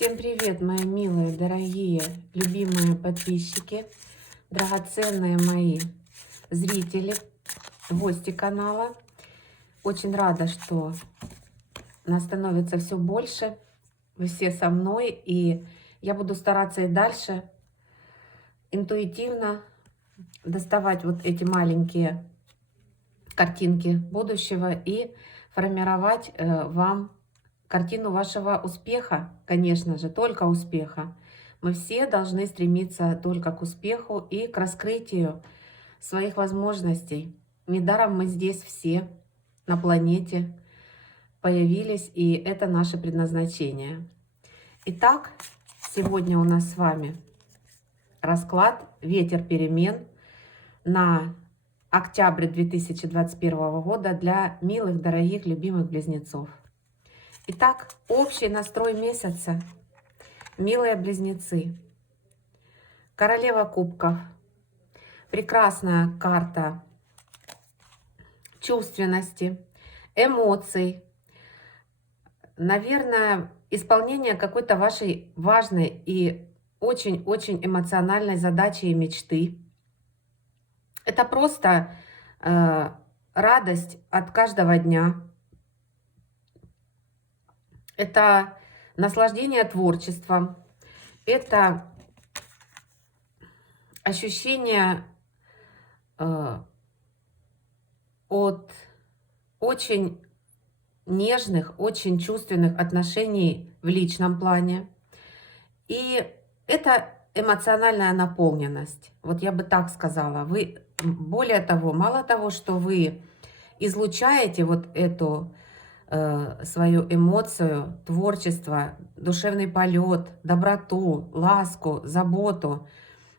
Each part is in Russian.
Всем привет, мои милые, дорогие, любимые подписчики, драгоценные мои зрители, гости канала. Очень рада, что нас становится все больше, вы все со мной, и я буду стараться и дальше интуитивно доставать вот эти маленькие картинки будущего и формировать вам картину вашего успеха, конечно же, только успеха. Мы все должны стремиться только к успеху и к раскрытию своих возможностей. Недаром мы здесь все на планете появились, и это наше предназначение. Итак, сегодня у нас с вами расклад «Ветер перемен» на октябрь 2021 года для милых, дорогих, любимых близнецов. Итак, общий настрой месяца. Милые близнецы. Королева кубков. Прекрасная карта чувственности, эмоций. Наверное, исполнение какой-то вашей важной и очень-очень эмоциональной задачи и мечты. Это просто радость от каждого дня. Это наслаждение творчеством. Это ощущение от очень нежных, очень чувственных отношений в личном плане. И это эмоциональная наполненность. Вот я бы так сказала. Вы, более того, мало того, что вы излучаете вот эту свою эмоцию, творчество, душевный полет, доброту, ласку, заботу,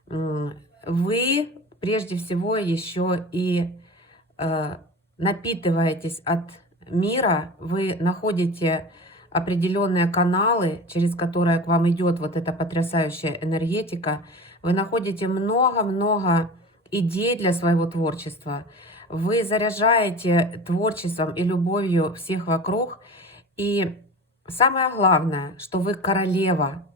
вы прежде всего еще и напитываетесь от мира, вы находите определенные каналы, через которые к вам идет вот эта потрясающая энергетика, вы находите много-много идей для своего творчества, вы заряжаете творчеством и любовью всех вокруг, и самое главное, что вы королева.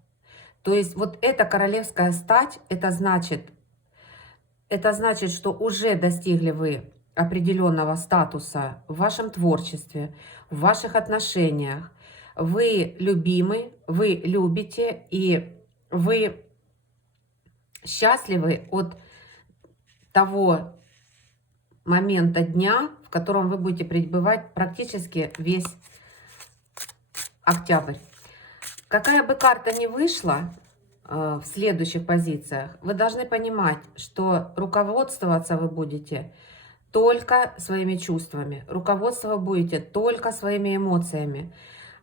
То есть вот эта королевская стать, это значит, что уже достигли вы определенного статуса в вашем творчестве, в ваших отношениях. Вы любимы, вы любите, и вы счастливы от того момента дня, в котором вы будете пребывать практически весь октябрь. Какая бы карта ни вышла в следующих позициях, вы должны понимать, что руководствоваться вы будете только своими чувствами, руководствоваться будете только своими эмоциями.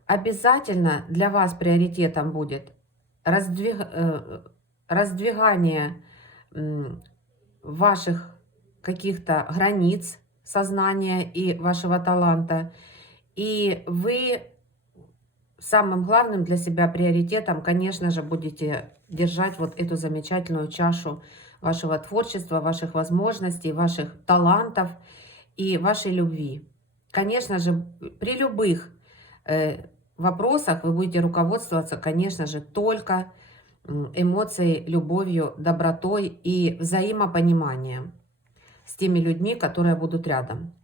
Обязательно для вас приоритетом будет раздвигание ваших каких-то границ сознания и вашего таланта. И вы самым главным для себя приоритетом, конечно же, будете держать вот эту замечательную чашу вашего творчества, ваших возможностей, ваших талантов и вашей любви. Конечно же, при любых вопросах вы будете руководствоваться, конечно же, только эмоцией, любовью, добротой и взаимопониманием с теми людьми, которые будут рядом.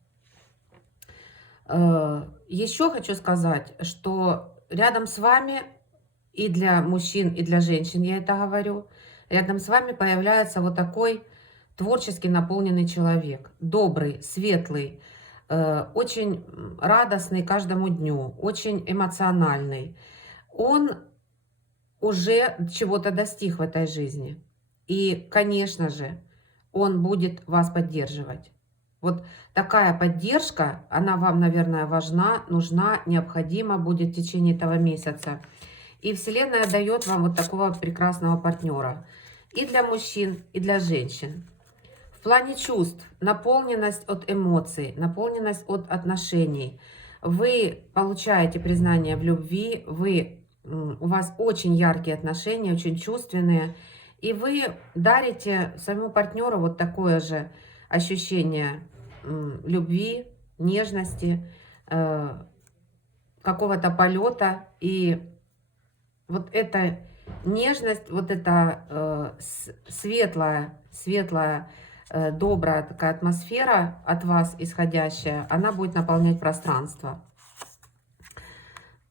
Еще хочу сказать, что рядом с вами, и для мужчин, и для женщин я это говорю, рядом с вами появляется вот такой творчески наполненный человек. Добрый, светлый, очень радостный каждому дню, очень эмоциональный. Он уже чего-то достиг в этой жизни. И, конечно же, он будет вас поддерживать. Вот такая поддержка, она вам, наверное, важна, нужна, необходима будет в течение этого месяца. И Вселенная дает вам вот такого прекрасного партнера. И для мужчин, и для женщин. В плане чувств, наполненность от эмоций, наполненность от отношений. Вы получаете признание в любви, у вас очень яркие отношения, очень чувственные. И вы дарите своему партнеру вот такое же ощущение любви, нежности, какого-то полета и вот эта нежность, вот эта светлая, добрая такая атмосфера от вас исходящая, она будет наполнять пространство.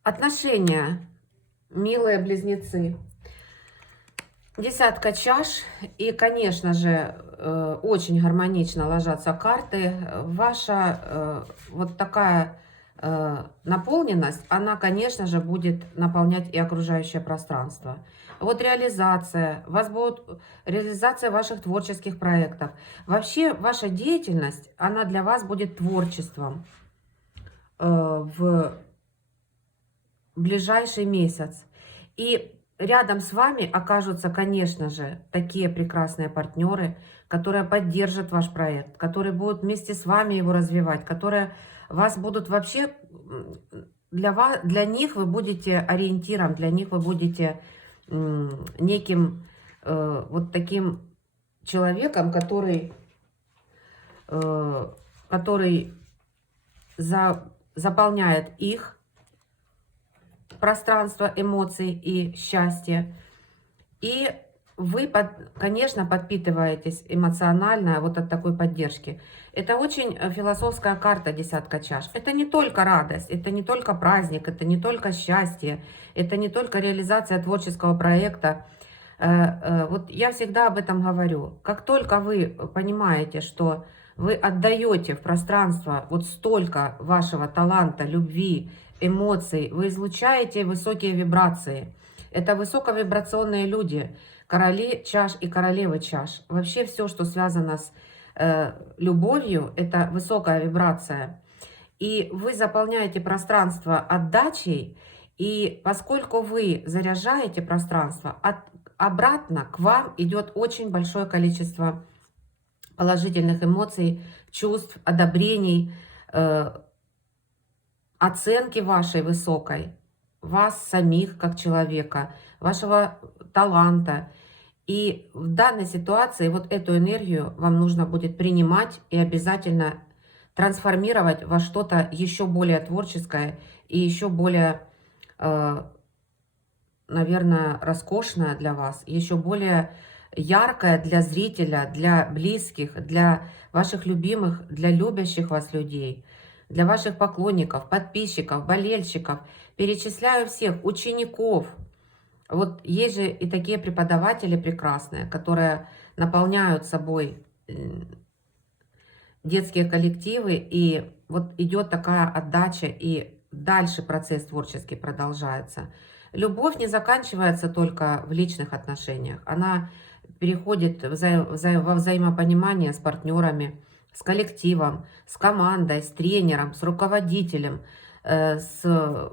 Отношения, милые близнецы. Десятка чаш. И, конечно же, очень гармонично ложатся карты. Ваша вот такая наполненность, она, конечно же, будет наполнять и окружающее пространство. Вот реализация, у вас будет реализация ваших творческих проектов. Вообще, ваша деятельность, она для вас будет творчеством в ближайший месяц. И рядом с вами окажутся, конечно же, такие прекрасные партнеры, которые поддержат ваш проект, которые будут вместе с вами его развивать, которые вас будут вообще, для них вы будете ориентиром, для них вы будете неким вот таким человеком, который заполняет их пространство эмоций и счастья. И вы, конечно, подпитываетесь эмоционально вот от такой поддержки. Это очень философская карта десятка чаш. Это не только радость, это не только праздник, это не только счастье, это не только реализация творческого проекта. Вот я всегда об этом говорю. Как только вы понимаете, что вы отдаете в пространство вот столько вашего таланта, любви, эмоций, вы излучаете высокие вибрации. Это высоковибрационные люди, короли чаш и королевы чаш. Вообще все, что связано с любовью, это высокая вибрация. И вы заполняете пространство отдачей, и поскольку вы заряжаете пространство, обратно к вам идет очень большое количество положительных эмоций, чувств, одобрений, оценки вашей высокой, вас самих как человека, вашего таланта. И в данной ситуации вот эту энергию вам нужно будет принимать и обязательно трансформировать во что-то еще более творческое и еще более, наверное, роскошное для вас, еще более яркое для зрителя, для близких, для ваших любимых, для любящих вас людей, для ваших поклонников, подписчиков, болельщиков. Перечисляю всех, учеников. Вот есть же и такие преподаватели прекрасные, которые наполняют собой детские коллективы, и вот идет такая отдача, и дальше процесс творческий продолжается. Любовь не заканчивается только в личных отношениях, она переходит во взаимопонимание с партнерами, с коллективом, с командой, с тренером, с руководителем, с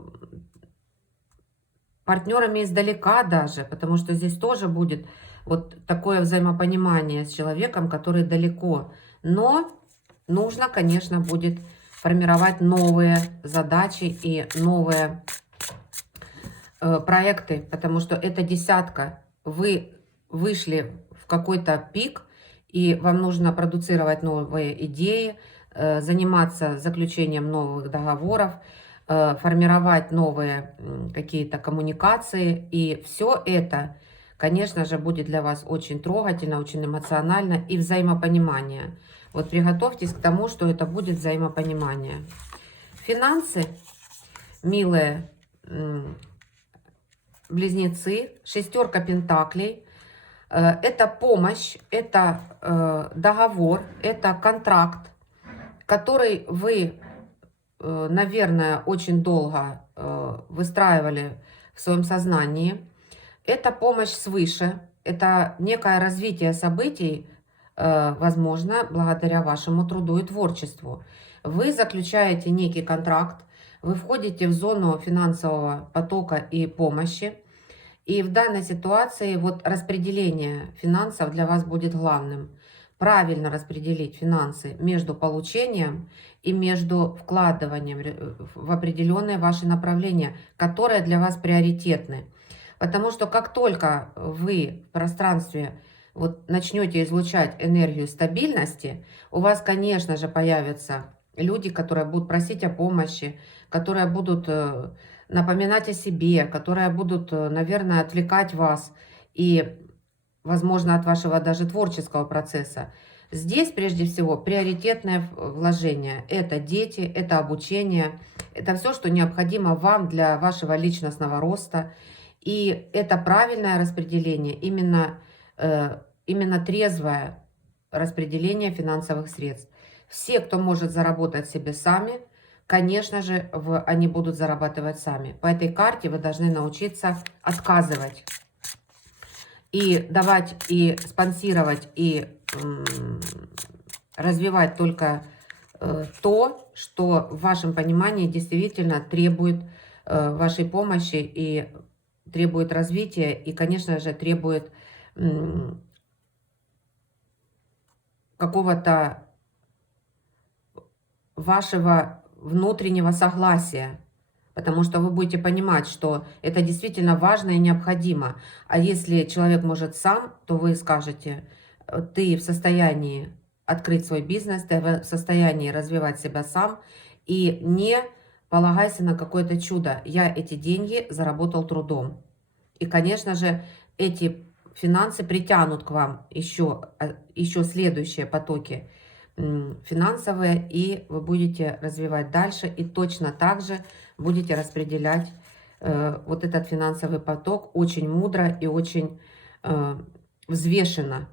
партнерами издалека даже, потому что здесь тоже будет вот такое взаимопонимание с человеком, который далеко. Но нужно, конечно, будет формировать новые задачи и новые проекты, потому что это десятка. Вы вышли в какой-то пик, и вам нужно продуцировать новые идеи, заниматься заключением новых договоров, формировать новые какие-то коммуникации. И все это, конечно же, будет для вас очень трогательно, очень эмоционально и взаимопонимание. Вот приготовьтесь к тому, что это будет взаимопонимание. Финансы, милые близнецы, шестерка пентаклей. Это помощь, это договор, это контракт, который вы, наверное, очень долго выстраивали в своем сознании. Это помощь свыше, это некое развитие событий, возможно, благодаря вашему труду и творчеству. Вы заключаете некий контракт, вы входите в зону финансового потока и помощи. И в данной ситуации вот распределение финансов для вас будет главным. Правильно распределить финансы между получением и между вкладыванием в определенные ваши направления, которые для вас приоритетны. Потому что как только вы в пространстве вот начнете излучать энергию стабильности, у вас, конечно же, появятся люди, которые будут просить о помощи, которые будут напоминать о себе, которые будут, наверное, отвлекать вас и, возможно, от вашего даже творческого процесса. Здесь, прежде всего, приоритетное вложение. Это дети, это обучение, это все, что необходимо вам для вашего личностного роста. И это правильное распределение, именно трезвое распределение финансовых средств. Все, кто может заработать себе сами, конечно же, они будут зарабатывать сами. По этой карте вы должны научиться отказывать и давать, и спонсировать, и развивать только то, что в вашем понимании действительно требует вашей помощи и требует развития, и, конечно же, требует какого-то вашего внутреннего согласия, потому что вы будете понимать, что это действительно важно и необходимо. А если человек может сам, то вы скажете, ты в состоянии открыть свой бизнес, ты в состоянии развивать себя сам, и не полагайся на какое-то чудо. Я эти деньги заработал трудом. И, конечно же, эти финансы притянут к вам еще следующие потоки финансовые, и вы будете развивать дальше, и точно так же будете распределять вот этот финансовый поток очень мудро и очень взвешенно.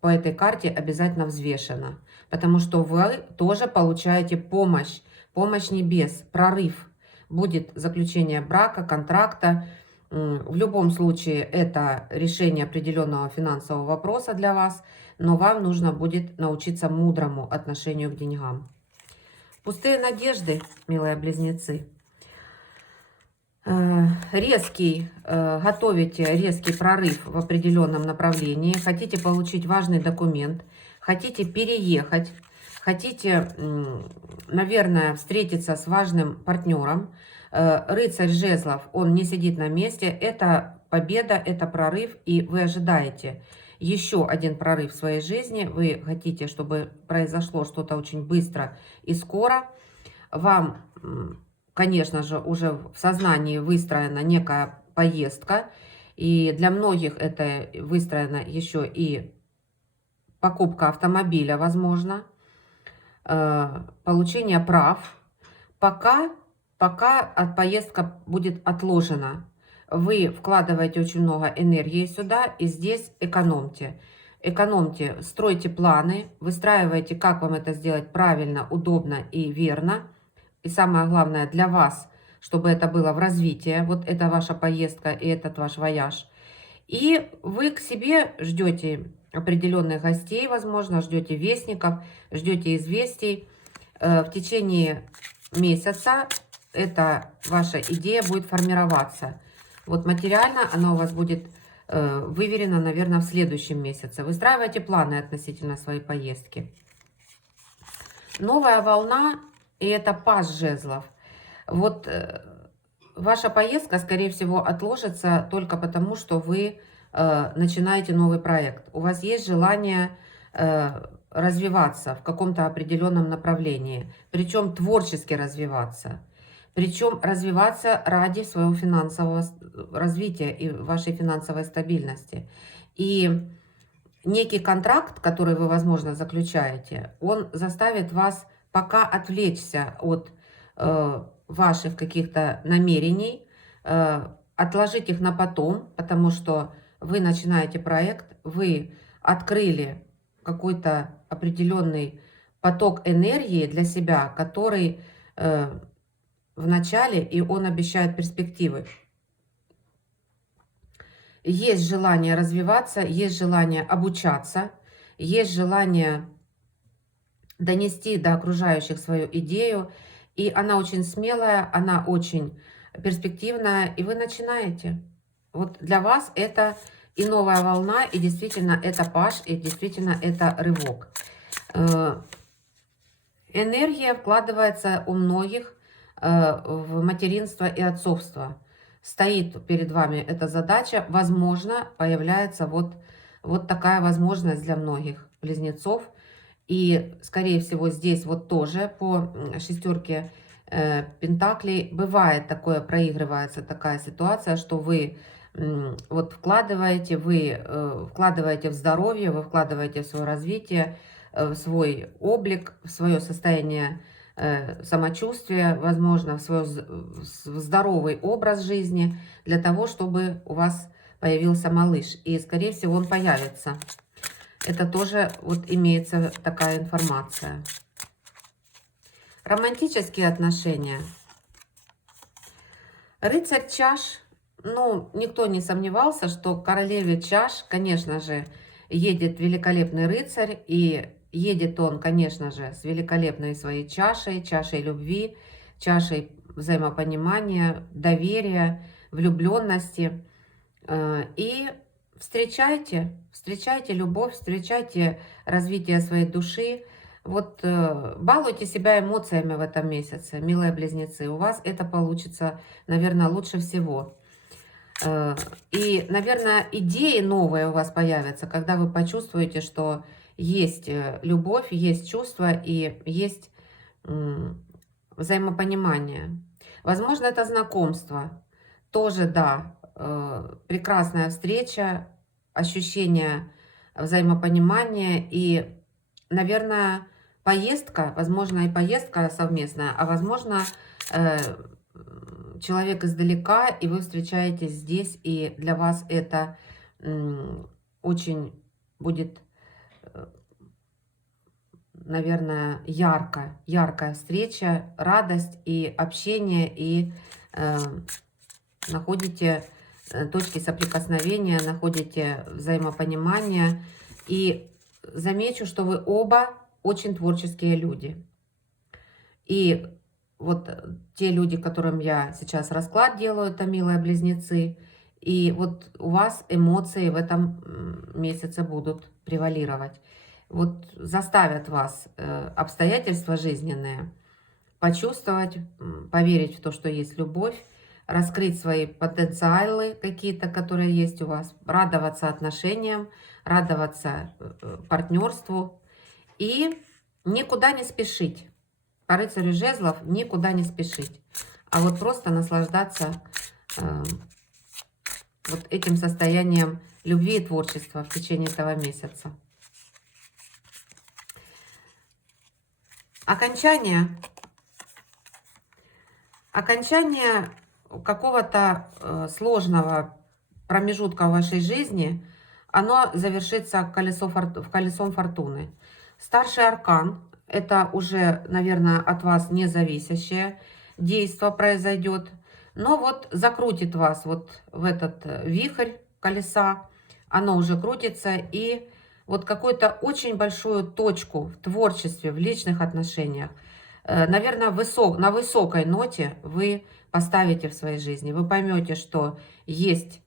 По этой карте обязательно взвешенно, потому что вы тоже получаете помощь небес, прорыв. Будет заключение брака, контракта. В любом случае это решение определенного финансового вопроса для вас, но вам нужно будет научиться мудрому отношению к деньгам. Пустые надежды, милые близнецы. Готовите резкий прорыв в определенном направлении, хотите получить важный документ, хотите переехать, хотите, наверное, встретиться с важным партнером. Рыцарь жезлов, он не сидит на месте, это победа, это прорыв, и вы ожидаете еще один прорыв в своей жизни, вы хотите, чтобы произошло что-то очень быстро и скоро. Вам, конечно же, уже в сознании выстроена некая поездка, и для многих это выстроена еще и покупка автомобиля, возможно, получение прав. Пока поездка будет отложена. Вы вкладываете очень много энергии сюда, и здесь экономьте. Экономьте, стройте планы, выстраивайте, как вам это сделать правильно, удобно и верно. И самое главное для вас, чтобы это было в развитии. Вот это ваша поездка и этот ваш вояж. И вы к себе ждете определенных гостей, возможно, ждете вестников, ждете известий. В течение месяца эта ваша идея будет формироваться. Вот материально она у вас будет выверена, наверное, в следующем месяце. Выстраивайте планы относительно своей поездки. Новая волна, и это паж жезлов. Вот ваша поездка, скорее всего, отложится только потому, что вы начинаете новый проект. У вас есть желание развиваться в каком-то определенном направлении, причем творчески развиваться. Причем развиваться ради своего финансового развития и вашей финансовой стабильности. И некий контракт, который вы, возможно, заключаете, он заставит вас пока отвлечься от ваших каких-то намерений, отложить их на потом, потому что вы начинаете проект, вы открыли какой-то определенный поток энергии для себя, который в начале, и он обещает перспективы. Есть желание развиваться, есть желание обучаться, есть желание донести до окружающих свою идею, и она очень смелая, она очень перспективная, и вы начинаете. Вот для вас это и новая волна, и действительно это паш, и действительно это рывок. Энергия вкладывается у многих в материнство и отцовство. Стоит перед вами эта задача, возможно, появляется вот такая возможность для многих близнецов. И, скорее всего, здесь вот тоже по шестерке Пентаклей бывает такое, проигрывается такая ситуация, что вы вот вкладываете, вкладываете в здоровье, вы вкладываете в свое развитие, в свой облик, в свое состояние самочувствия, возможно, в свой здоровый образ жизни, для того, чтобы у вас появился малыш. И, скорее всего, он появится. Это тоже вот имеется такая информация. Романтические отношения. Рыцарь чаш. Ну, никто не сомневался, что к королеве чаш, конечно же, едет великолепный рыцарь. И едет он, конечно же, с великолепной своей чашей, чашей любви, чашей взаимопонимания, доверия, влюбленности. И встречайте любовь, встречайте развитие своей души. Вот балуйте себя эмоциями в этом месяце, милые близнецы. У вас это получится, наверное, лучше всего. И, наверное, идеи новые у вас появятся, когда вы почувствуете, что есть любовь, есть чувство и есть взаимопонимание. Возможно, это знакомство. Тоже, да, прекрасная встреча, ощущение взаимопонимания и, наверное, поездка, возможно, и поездка совместная, а возможно, человек издалека, и вы встречаетесь здесь, и для вас это очень будет, наверное, яркая встреча, радость и общение, и находите точки соприкосновения, находите взаимопонимание. И замечу, что вы оба очень творческие люди. И вот те люди, которым я сейчас расклад делаю, это милые близнецы. И вот у вас эмоции в этом месяце будут превалировать. Вот заставят вас обстоятельства жизненные почувствовать, поверить в то, что есть любовь, раскрыть свои потенциалы какие-то, которые есть у вас, радоваться отношениям, радоваться партнерству и никуда не спешить. По рыцарю жезлов никуда не спешить, а вот просто наслаждаться вот этим состоянием любви и творчества в течение этого месяца. Окончание какого-то сложного промежутка в вашей жизни, оно завершится колесом фортуны. Старший аркан – это уже, наверное, от вас независящее действие произойдет, но вот закрутит вас вот в этот вихрь колеса, оно уже крутится, и вот какую-то очень большую точку в творчестве, в личных отношениях, наверное, на высокой ноте вы поставите в своей жизни. Вы поймете, что есть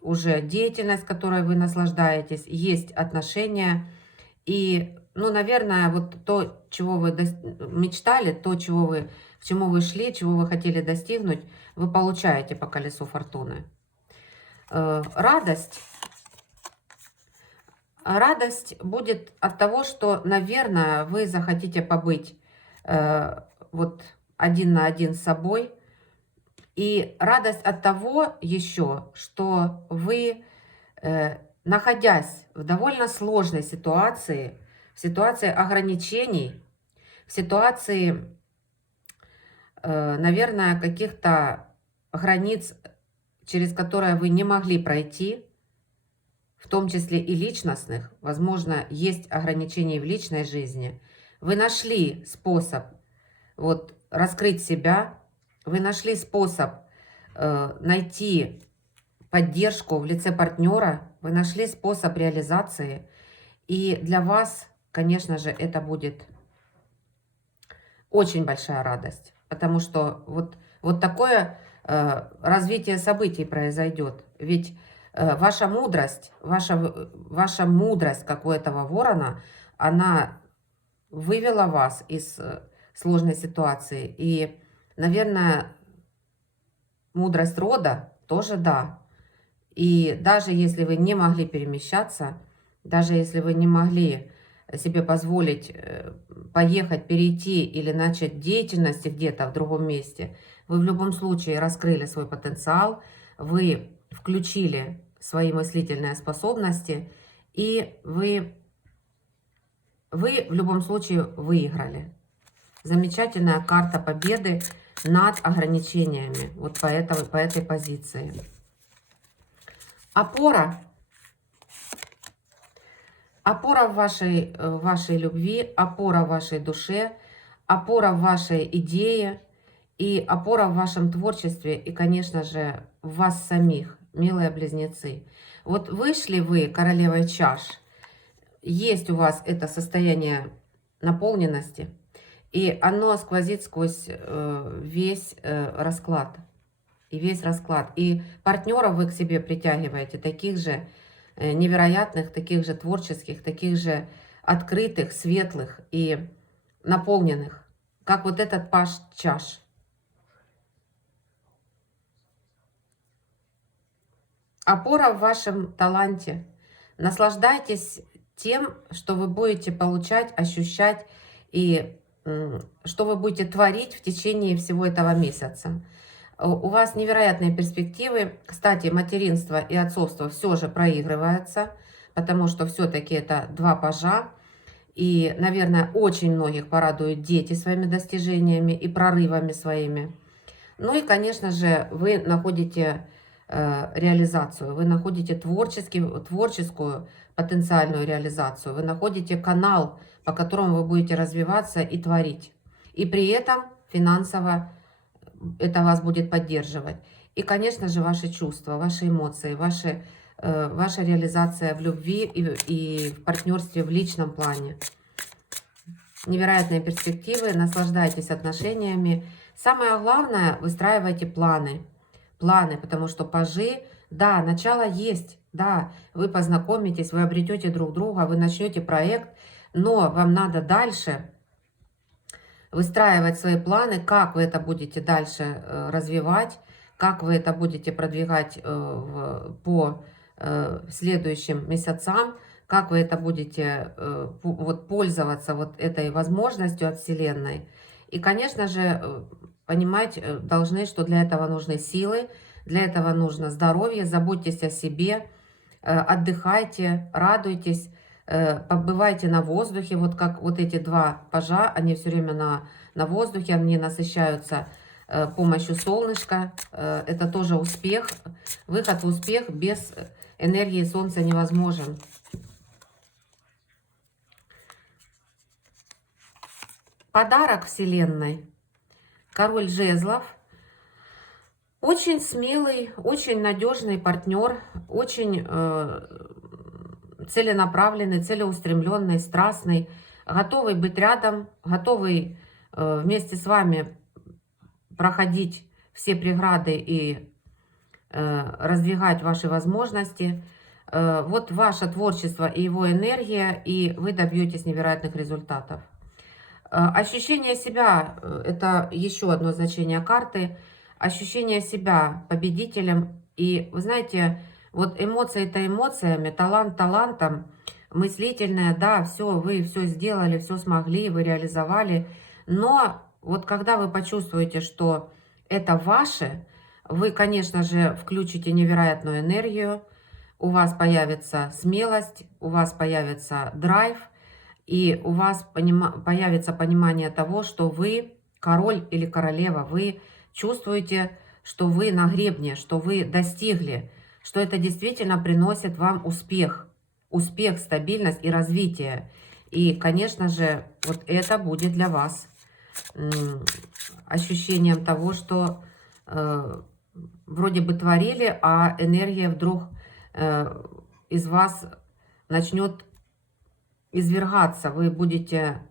уже деятельность, которой вы наслаждаетесь, есть отношения. И, ну, наверное, вот то, чего вы мечтали, то, к чему вы шли, чего вы хотели достигнуть, вы получаете по колесу фортуны. Радость будет от того, что, наверное, вы захотите побыть вот один на один с собой. И радость от того еще, что вы, находясь в довольно сложной ситуации, в ситуации ограничений, в ситуации, наверное, каких-то границ, через которые вы не могли пройти, в том числе и личностных, возможно, есть ограничения в личной жизни, вы нашли способ вот раскрыть себя, вы нашли способ найти поддержку в лице партнера, вы нашли способ реализации, и для вас, конечно же, это будет очень большая радость, потому что вот такое развитие событий произойдет, ведь ваша мудрость, ваша мудрость, как у этого ворона, она вывела вас из сложной ситуации. И, наверное, мудрость рода тоже да. И даже если вы не могли перемещаться, даже если вы не могли себе позволить поехать, перейти или начать деятельность где-то в другом месте, вы в любом случае раскрыли свой потенциал, вы включили свои мыслительные способности, и вы в любом случае выиграли. Замечательная карта победы над ограничениями вот по этой позиции. Опора. Опора в вашей любви, опора в вашей душе, опора в вашей идее и опора в вашем творчестве и, конечно же, в вас самих, милые близнецы. Вот вышли вы королевой чаш, есть у вас это состояние наполненности, и оно сквозит сквозь весь расклад. И партнеров вы к себе притягиваете, таких же невероятных, таких же творческих, таких же открытых, светлых и наполненных, как вот этот паж чаш. Опора в вашем таланте. Наслаждайтесь тем, что вы будете получать, ощущать и что вы будете творить в течение всего этого месяца. У вас невероятные перспективы. Кстати, материнство и отцовство все же проигрывается, потому что все-таки это два пажа. И, наверное, очень многих порадуют дети своими достижениями и прорывами своими. Ну и, конечно же, вы находите реализацию, вы находите творческую потенциальную реализацию, вы находите канал, по которому вы будете развиваться и творить. И при этом финансово это вас будет поддерживать. И, конечно же, ваши чувства, ваши эмоции, ваша реализация в любви и в партнерстве в личном плане. Невероятные перспективы, наслаждайтесь отношениями. Самое главное, выстраивайте планы. Планы, потому что пажи, да, начало есть, да, вы познакомитесь, вы обретете друг друга, вы начнете проект, но вам надо дальше выстраивать свои планы, как вы это будете дальше развивать, как вы это будете продвигать по следующим месяцам, как вы это будете вот, пользоваться вот этой возможностью от Вселенной. И, конечно же, понимать должны, что для этого нужны силы, для этого нужно здоровье, заботьтесь о себе, отдыхайте, радуйтесь, побывайте на воздухе, вот как вот эти два пажа, они все время на воздухе, они насыщаются помощью солнышка, это тоже успех, выход в успех без энергии солнца невозможен. Подарок Вселенной. Король жезлов. Очень смелый, очень надежный партнер, очень целенаправленный, целеустремленный, страстный, готовый быть рядом, готовый вместе с вами проходить все преграды и раздвигать ваши возможности. Вот ваше творчество и его энергия, и вы добьетесь невероятных результатов. Ощущение себя – это еще одно значение карты. Ощущение себя победителем. И вы знаете, вот эмоции-то эмоциями, талант талантом, мыслительное, да, все, вы все сделали, все смогли, вы реализовали. Но вот когда вы почувствуете, что это ваше, вы, конечно же, включите невероятную энергию, у вас появится смелость, у вас появится драйв, и у вас появится понимание того, что вы король или королева, вы чувствуете, что вы на гребне, что вы достигли, что это действительно приносит вам успех, стабильность и развитие. И, конечно же, вот это будет для вас ощущением того, что вроде бы творили, а энергия вдруг из вас начнет извергаться, вы будете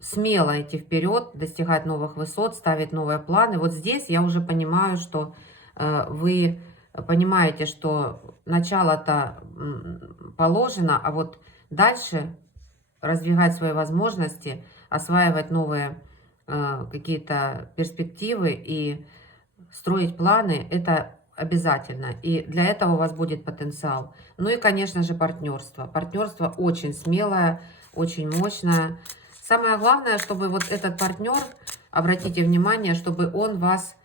смело идти вперед, достигать новых высот, ставить новые планы. Вот здесь я уже понимаю, что вы понимаете, что начало-то положено, а вот дальше развивать свои возможности, осваивать новые какие-то перспективы и строить планы, это обязательно. И для этого у вас будет потенциал. Ну и, конечно же, партнерство. Партнерство очень смелое, очень мощное. Самое главное, чтобы вот этот партнер, обратите внимание, чтобы он вас,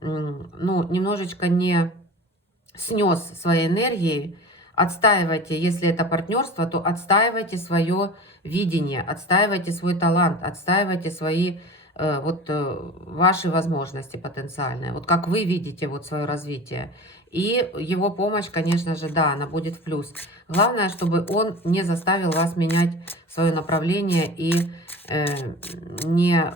ну, немножечко не снес своей энергией. Отстаивайте, если это партнерство, то отстаивайте свое видение, отстаивайте свой талант, отстаивайте свои ваши возможности потенциальные, вот как вы видите вот свое развитие. И его помощь, конечно же, да, она будет в плюс. Главное, чтобы он не заставил вас менять свое направление и не...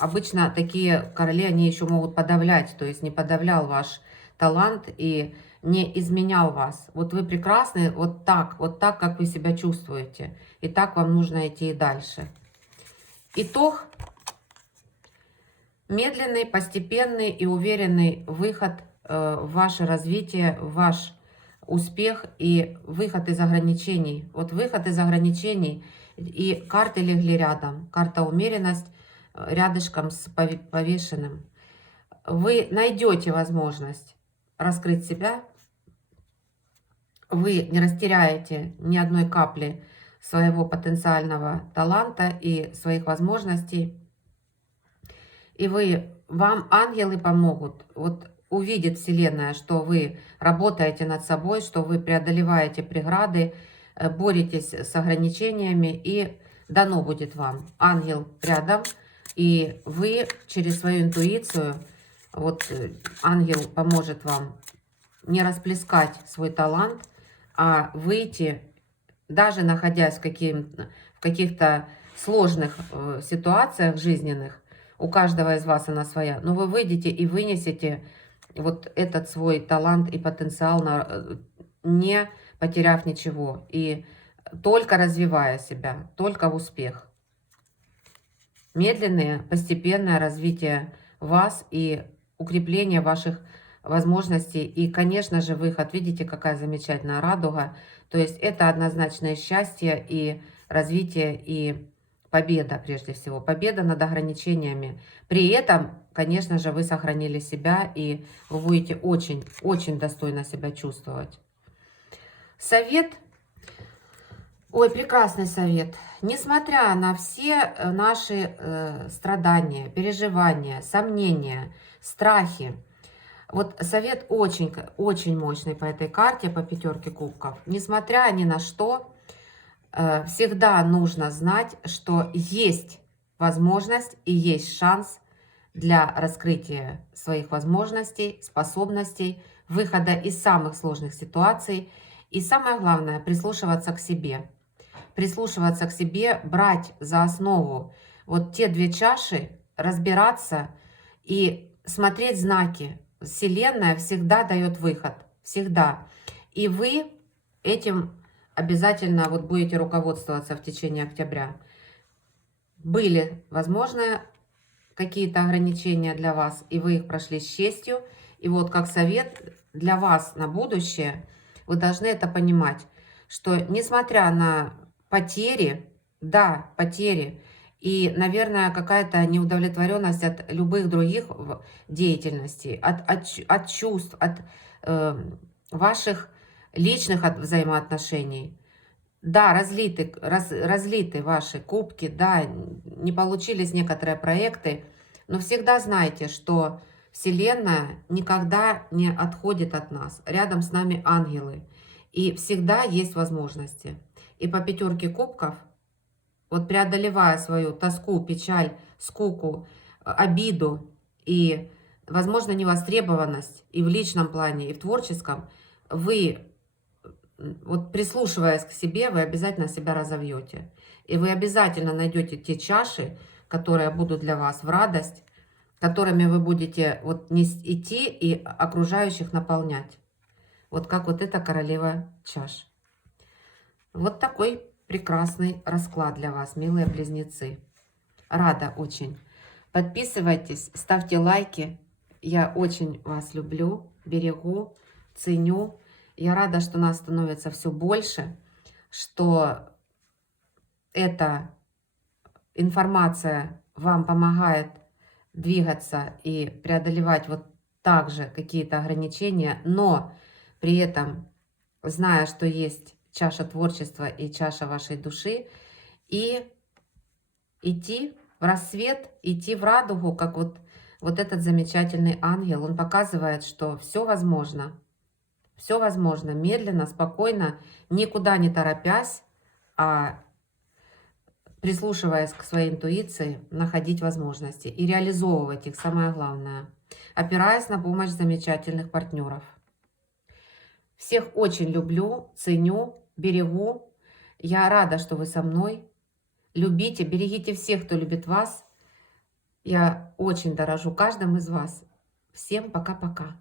Обычно такие короли, они еще могут подавлять, то есть не подавлял ваш талант и не изменял вас. Вот вы прекрасны вот так, как вы себя чувствуете. И так вам нужно идти и дальше. Итог. Медленный, постепенный и уверенный выход в ваше развитие, в ваш успех и выход из ограничений. Вот выход из ограничений, и карты легли рядом. Карта умеренность рядышком с повешенным. Вы найдете возможность раскрыть себя. Вы не растеряете ни одной капли своего потенциального таланта и своих возможностей. И вам ангелы помогут. Вот увидит Вселенная, что вы работаете над собой, что вы преодолеваете преграды, боретесь с ограничениями, и дано будет вам. Ангел рядом, и вы через свою интуицию, вот ангел поможет вам не расплескать свой талант, а выйти, даже находясь в каких-то сложных ситуациях жизненных. У каждого из вас она своя. Но вы выйдете и вынесете вот этот свой талант и потенциал, не потеряв ничего. И только развивая себя, только в успех. Медленное, постепенное развитие вас и укрепление ваших возможностей. И, конечно же, выход. Видите, какая замечательная радуга. То есть это однозначное счастье и развитие, и победа, прежде всего. Победа над ограничениями. При этом, конечно же, вы сохранили себя, и вы будете очень достойно себя чувствовать. Совет. Ой, прекрасный совет. Несмотря на все наши страдания, переживания, сомнения, страхи, вот совет очень мощный по этой карте, по 5 кубков. Несмотря ни на что, всегда нужно знать, что есть возможность и есть шанс для раскрытия своих возможностей, способностей, выхода из самых сложных ситуаций. И самое главное, прислушиваться к себе. Прислушиваться к себе, брать за основу вот те 2 чаши, разбираться и смотреть знаки. Вселенная всегда дает выход. Всегда. И вы этим обязательно вот будете руководствоваться в течение октября. Были, возможно, какие-то ограничения для вас, и вы их прошли с честью. И вот как совет для вас на будущее, вы должны это понимать, что несмотря на потери, да, потери, и, наверное, какая-то неудовлетворенность от любых других деятельностей, от чувств, от ваших личных взаимоотношений. Да, разлиты ваши кубки, да, не получились некоторые проекты, но всегда знайте, что Вселенная никогда не отходит от нас. Рядом с нами ангелы. И всегда есть возможности. И по 5 кубков, вот преодолевая свою тоску, печаль, скуку, обиду и, возможно, невостребованность и в личном плане, и в творческом, вы, вот прислушиваясь к себе, вы обязательно себя разовьете. И вы обязательно найдете те чаши, которые будут для вас в радость, которыми вы будете вот идти и окружающих наполнять. Вот как вот эта королева чаш. Вот такой прекрасный расклад для вас, милые близнецы. Рада очень. Подписывайтесь, ставьте лайки. Я очень вас люблю, берегу, ценю. Я рада, что нас становится все больше, что эта информация вам помогает двигаться и преодолевать вот также какие-то ограничения, но при этом зная, что есть чаша творчества и чаша вашей души, и идти в рассвет, идти в радугу, как вот этот замечательный ангел. Он показывает, что все возможно, медленно, спокойно, никуда не торопясь, а прислушиваясь к своей интуиции, находить возможности и реализовывать их, самое главное, опираясь на помощь замечательных партнеров. Всех очень люблю, ценю, берегу. Я рада, что вы со мной. Любите, берегите всех, кто любит вас. Я очень дорожу каждым из вас. Всем пока-пока.